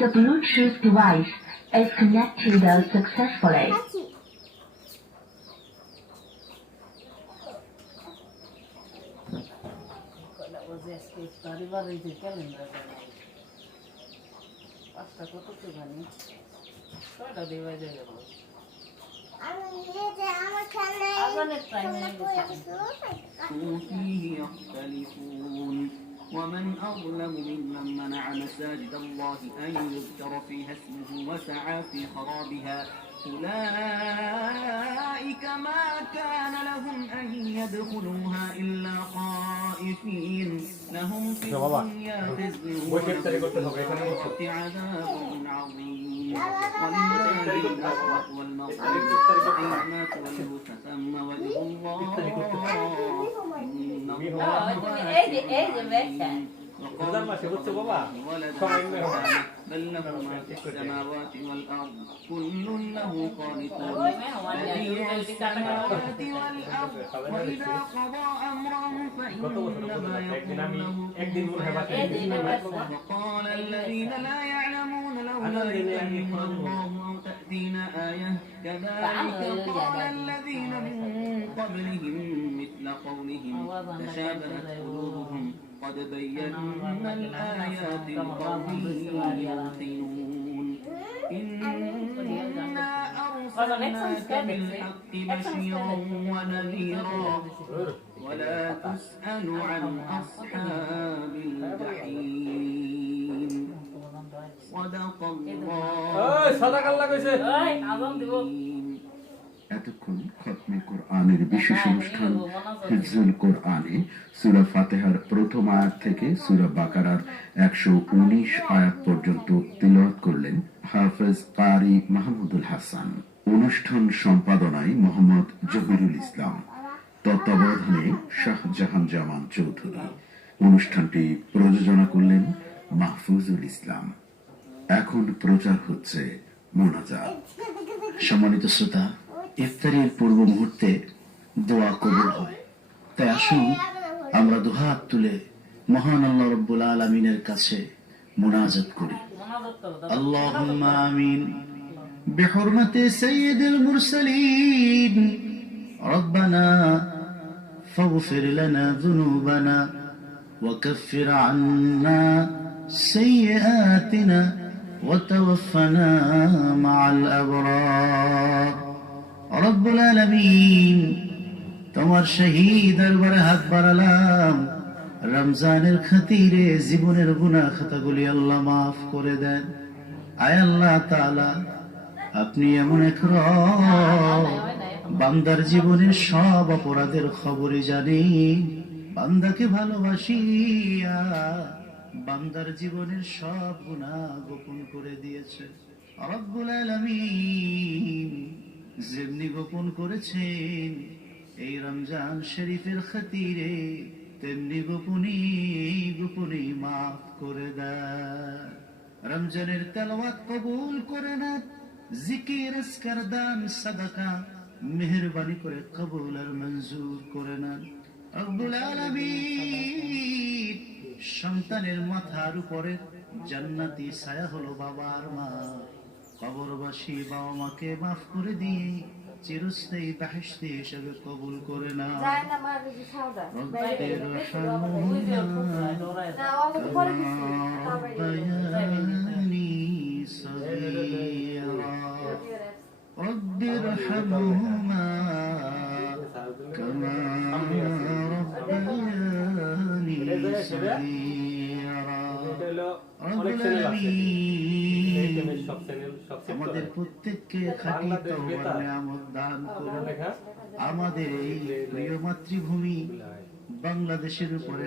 The Bluetooth device is connected successfully. فيه يختلفون ومن أظلم ممن منع مساجد الله أن يذكر فيها اسمه وسعى في خرابها أولئك ما كان لهم أن يدخلوها إلا خائفين لهم في الدنيا خزي والآخرة عذاب عظيم ولله الأسوأ والمغفرة أينما تولوا فثم وجه الله إن الله بل له ما في السماوات والأرض كل له قانتون بديع السماوات والأرض وإذا قضى أمرا فإنما يقول له وقال الذين لا يعلمون لولا يكلمنا الله أو تأتينا آية كذلك قال الذين من قبلهم مثل قولهم تشابهت قلوبهم قد بينا الآيات لقوم يوقنون إنا أرسلناك بالحق بشيرا ونذيرا ولا تسأل عن أصحاب الجحيم صدق الله এতক্ষণ খতমে কোরআনের বিশেষ অনুষ্ঠান হিফজুল কোরআনে সূরা ফাতিহার প্রথম আয়াত থেকে সূরা বাকারার 119 আয়াত পর্যন্ত তিলাওয়াত করলেন হাফেজ কারি মাহমুদুল হাসান। অনুষ্ঠান সম্পাদনায় মোহাম্মদ জহিরুল ইসলাম, তত্ত্বাবধানে শাহজাহান জামান চৌধুরী। অনুষ্ঠানটি প্রযোজনা করলেন মাহফুজুল ইসলাম। এখন প্রচার হচ্ছে মোনাজাত। সম্মানিত শ্রোতা, ইফতারের পূর্ব মুহূর্তে দোয়া কবুল হয়, তাই আসুন আমরা দুহাত তুলে মহান আল্লাহ রাব্বুল আলামিনের কাছে মুনাজাত করি। আল্লাহুম্মা আমিন বিহুরমাতি সাইয়্যিদিল মুরসালিন রব্বানা ফাগফির লানা যুনুবানা ওয়া কাফির আন্না সাইয়্যাতিনা ওয়া তাওয়াফানা মাআল আবরার। রব্বুল আলামিন, তোমার শাহী দরবারে হাত বাড়ালাম, রমজানের খাতিরে জীবনের গুনাহ খাতাগুলি আল্লাহ মাফ করে দেন। আয় আল্লাহ তাআলা, আপনি এমন এক রব, বান্দার জীবনের সব অপরাধের খবরই জানেন। বান্দাকে ভালোবাসিয়া বান্দার জীবনের সব গুনাহ গোপন করে দিয়েছে। রব্বুল আলামিন, যেমনি গোপন করেছেন এই রমজান শরীফের খাতিরে, তেমনি গোপনে গোপনে মাফ করে দেন। রমজানের তেলাওয়াত কবুল করে নেন, জিকির আজকার দান সাদাকা মেহেরবানি করে কবুল আর মঞ্জুর করে নেন। রব্বুল আলামিন, সন্তানের মাথার উপরে জান্নাতি ছায়া হলো বাবার মা, কবরবাসী বাবা মাকে মাফ করে দিয়ে চিরস্থায়ী বেহেশতে হিসেবে কবুল করে না। رب ارحمهما كما ربياني صغيرا رب العالمين আমাদের প্রত্যেককে খাঁটি তওবার নিয়ামত দান করুন। আমাদের এই প্রিয় মাতৃভূমি বাংলাদেশের উপরে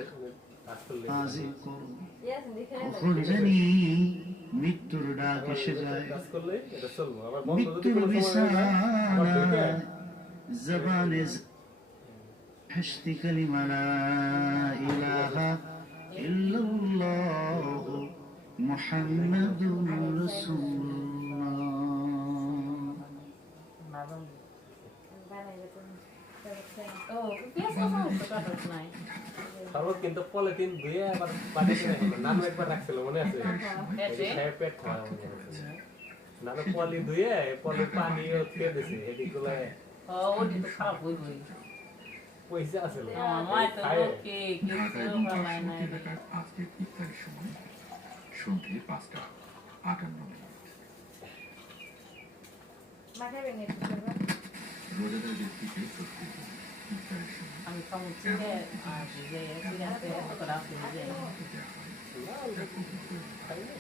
নাযিল করুন। কখন জানি মৃত্যুর ডাক এসে যায়, মৃত্যুর বিছানা জবানে হাসতি কালিমা লা ইলাহা ইল্লাল্লাহ মুহাম্মাদুর রাসূলুল্লাহ। সর্বত কিন্তু পলিথিন ধুয়ে আবার পাঠিয়ে রাখলো নানু একবার রাখছিল মনে আছে পেট খাওয়া মনে আছে নানু পলি ধুয়ে পলি পানিও দিয়ে দিছে এদিকগুলো পয়সা আছিল ঢাকায় টাকার আজকের ইফতারের সময় সন্ধ্যে 5:58 রোজাদার ব্যক্তিকে প্রত্যেক ইফতারের সময় আমি খামুছি রে আর যে সিরাতে এত করে আসে যে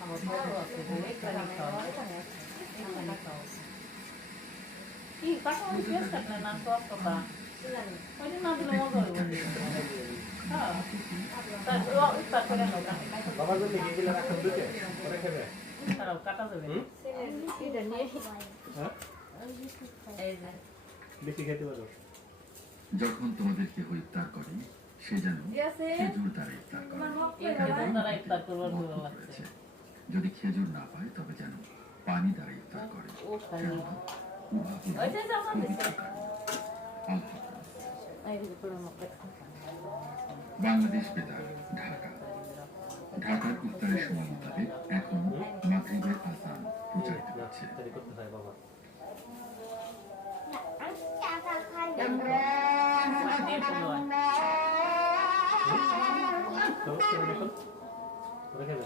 আমার বড় আছে যে এখানে খাওয়া এখানে খাওয়া কি পাশে শেষ করতে না সব কথা ওই দিন না দিলে মজা হবে হ্যাঁ তারপর ইফতার করে নাও বাবার জন্য কি গিলা রাখা দিতে পরে খাবে তারাও কাটা যাবে হ্যাঁ এই যে বেশি খেতে পারো যখন তোমাদের কেহ ইফতার করে সে যেন খেজুর দ্বারা ইফতার করে এই খেজুর দ্বারা ইফতার করবার ভালো মহব্বত লাগছে রয়েছে। যদি খেজুর না পায় তবে যেন পানি দ্বারা ইফতার করে ও খাই কেননা উহা হলো ওই যে যাও না পবিত্র কাজ। আল্লাহ হাফেজ। এই যে পুরো মক্কা বাংলাদেশ বেতার ঢাকা ঢাকার ইফতারের সময় মোতাবেক এখন মাগরিবের আযান প্রচারিত হচ্ছে ইফতারি করতে হয় বাবা তো দেখুন পরে খাবে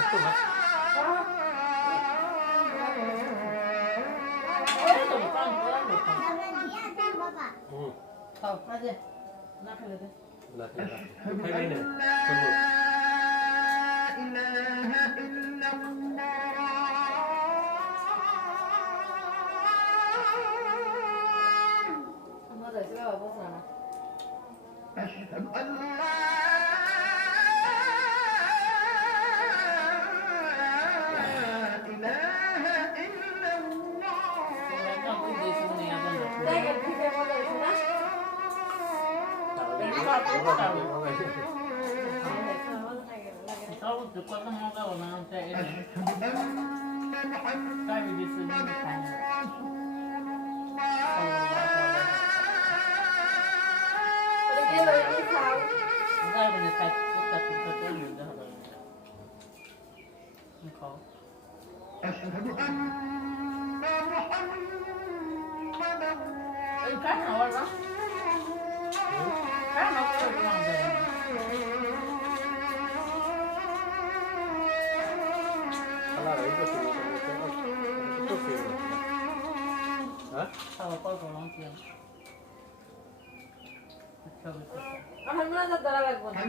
একটু ভাত হুম খাও কাজে না খেলে দে না খাই না সবুজ মজা হয়েছে বাবা বসা না কত মজা হলো না তাই বিদেশে নিয়ে খাই না যাবে না খাই করতে করতে মজা হবে খাও এই কাজ না ওরা কাজ না করে না Allora, io posso dire che খাওয়া করবো না কি আমার মনে হয় ধরা লাগবো না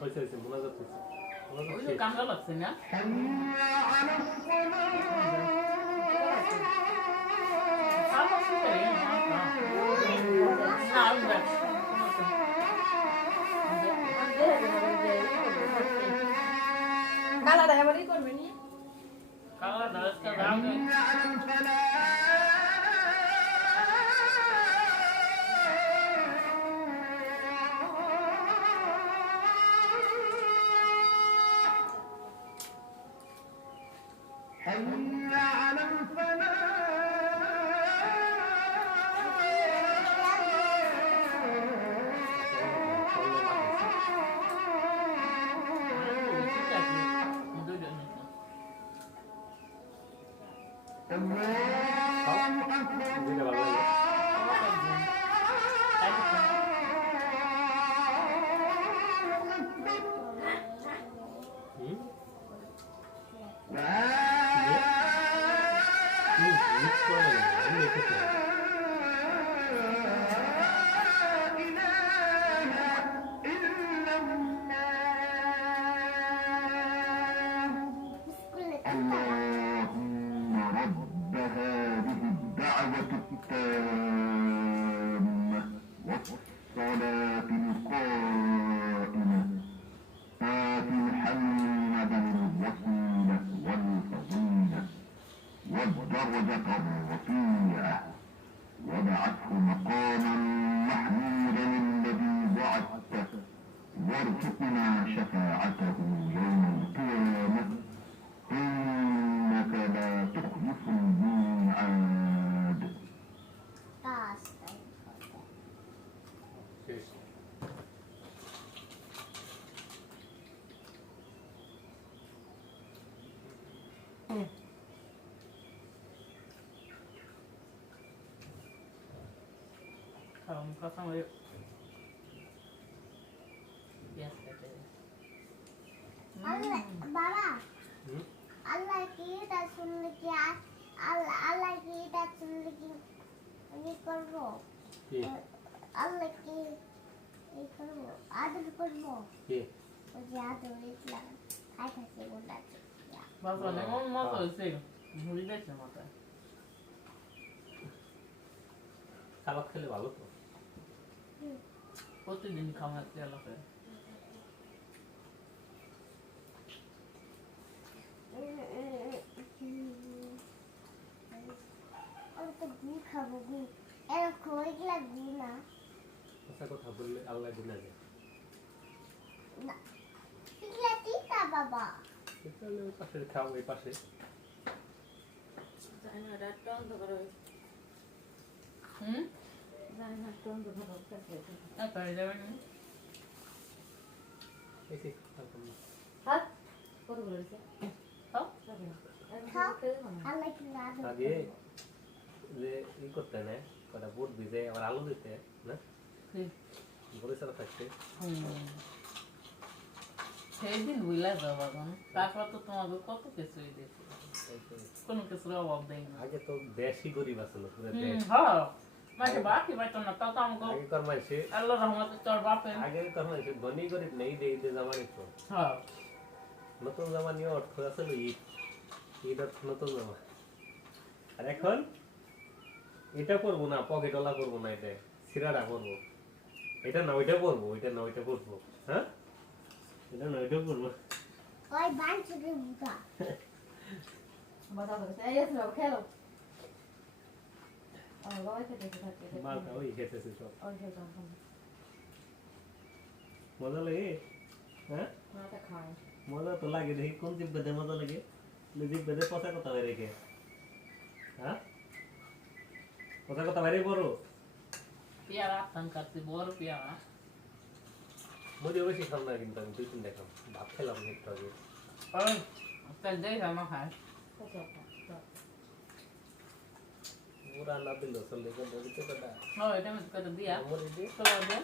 হয়েছে হয়েছে মোনাজাত হয়েছে ওই যে কামড়া লাগছে না কালাটা এবারই করবে নি কালা দশটা দাম দিলে ভালো লাগে মিক্স করা লাগে আমি দেখতে اللهم رب هذه الدعوة التامة والصلاة القائمة آت محمدا الوسيلة والفضيلة والدرجة الرفيعة শেষ। Kamu kata mau biasa saja. Allah, Baba. হুম? Allah kita sunnah Allah kita sunnah ini করবো কি? Allah কি এই করবো আদর করবো কি? ওই যে আদর ইসলাম খাইতেছে বলছে Bapak ni mau mau tu sih, muli dah cuma tu. খাবার খেলে ভালো তো। প্রতিদিন খাওয়া তেল আছে আর তো ঘি খাবো ঘি এরকম ওইগুলা ঘি না কথা কথা বললে আল্লাহ গুনা যায়। না এগুলা তিতা বাবা তাহলে ওই পাশে খাও, এই পাশে। হুম তাই যাবেন এই যে, তারপর না। খাও খাও আল্লাহ কি না আদর আগে যে ই করতে না, কটা বুট ভিজে আবার আলু দিতে না, বড় সারা থাকতে। সেই দিন বুঝলা যাবো এখন তারপর তো তোমাকে কত কিছুই দিয়েছে কোনো কিছুর অভাব দেয় না আগে তো বেশি গরিব আছিল পুরো দেশ। হ্যাঁ মানে বাকি পাইতো না তাও তো আমাকে আগে কর্মাইছে, আল্লাহ রহমতে তোর বাপের আগে কর্মাইছে ধনী গরিব নেই দেই দে জামানি তো। হ্যাঁ নতুন জামা নিয়ে অর্থ আসলে ঈদ, ঈদ অর্থ নতুন জামা। আর এখন এটা পরবো না, পকেটওয়ালা পরবো না, এটা সিরাটা পরবো, এটা না ওইটা পরবো, ওইটা না ওইটা পরবো। হ্যাঁ, এটা না ওইটা পরবো। ওই বাঞ্চুকে বুঝা মালটা ওই খেতেছে সব। মজা লাগে? হ্যাঁ, মজা তো লাগে। দেখি কোন জিব্বাতে মজা লাগে, জিব্বাতে পচা কথা বাইরে রেখে। হ্যাঁ, পচা কথা বাইরে পড়ো। পেয়ারা আত্মান কাটছি বড় পেয়ারা মুড়িও বেশি খাম না, কিন্তু আমি 2-3টা খাম। ভাত খেলাম না একটু আগে। তাই যাই জামা খায় পুরা না দিলেও চলবে, কিন্তু দিতে কটা হ্যাঁ এটা আমি কত দিয়া মুড়ি দিয়ে, চলো দিয়ে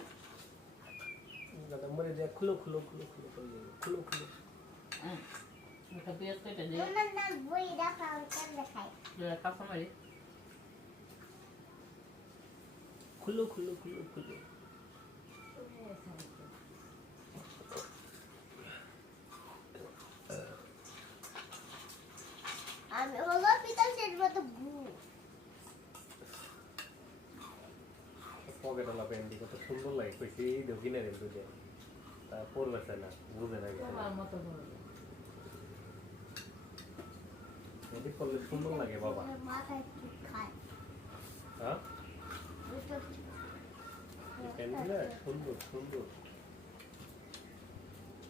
কটা মুড়ি দিয়ে খুলো খুলো খুলো খুলো খুলো খুলো খুলো। এটা পেঁয়াজ কেটে দিয়ে আমার নাম বই দেখা কেন দেখাই কাঁচামারি খুলো খুলো খুলো খুলো। আমি হলো পিতাশের মতো গু পকেটওয়ালা প্যান্টি কত সুন্দর লাগে, কইছি এই দেখি না রে বুঝে, তা পরবে না, বুঝে না কিছু। এটি পরলে সুন্দর লাগে বাবা। মাথায় ঠিক খায় হ্যাঁ, দুটো প্যান্টিটা সুন্দর সুন্দর,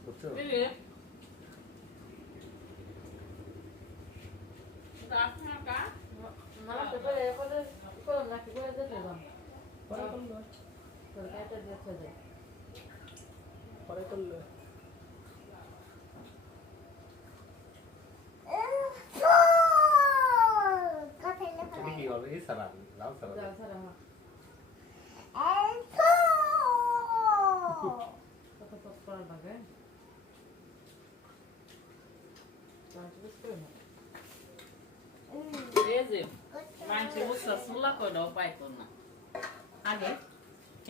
বুঝছো? দিলি এটা আপনার কা পরে করলে কথাই লেখা কি হবে? এই সারা লাল সারা এই যে মানছি বুঝছো সুলা করে দাও পাই কর না আগে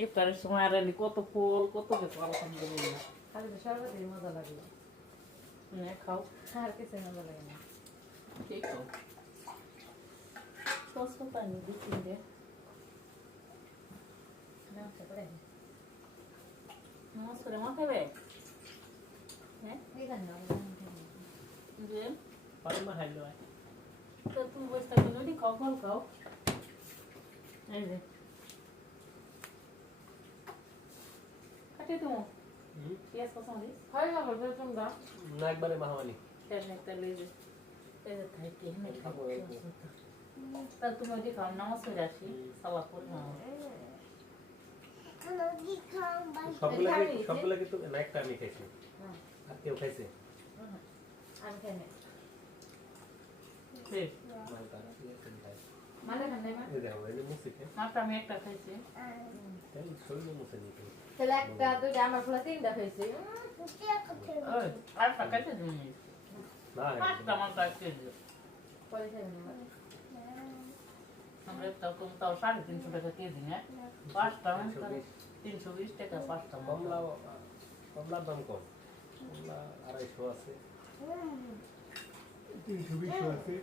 ইফতারের সময় আর কত ফুল কত কিছু আলোচনা করবো খাও ঠিক তো সস পানি দিচ্ছি দে মশলা মাখাবে হ্যাঁ যে পানি মা খাইলো তো তুমি বসে থাকবে নদী খাও ফল খাও এই যে কাটে তুমি পেঁয়াজ পছন্দ না একবারে মাহামানি একটা লেগে এই যে খাই কি হেনে খাবো তা তুমি ওদি খাও নামাজ পড়ে আসি সালাদ পড়ে নাও কি খাও সবগুলা কিন্তু না, একটা আমি খাইছি, আর কেউ খাইছে? আমি খাই না শেষ মালটা ঠিক আছে, খাই। মানে খান নাই মা এই দেখো, এই যে মুছে খাই। মাত্র আমি একটা খাইছি তাই শরীরে মুছে নিতে। তাহলে একটা দুইটা আমার ফুলা তিনটা খাইছি ওই আর একটা খাইতে দিই না, পাঁচটা মাত্র কেজি পরে খাই না আমরা তাও কম তাও 350 টাকা কেজি না পাঁচটা 320 টাকা পাঁচটা কমলা, কমলার দাম কম, কমলা 250 আছে, 320 আছে।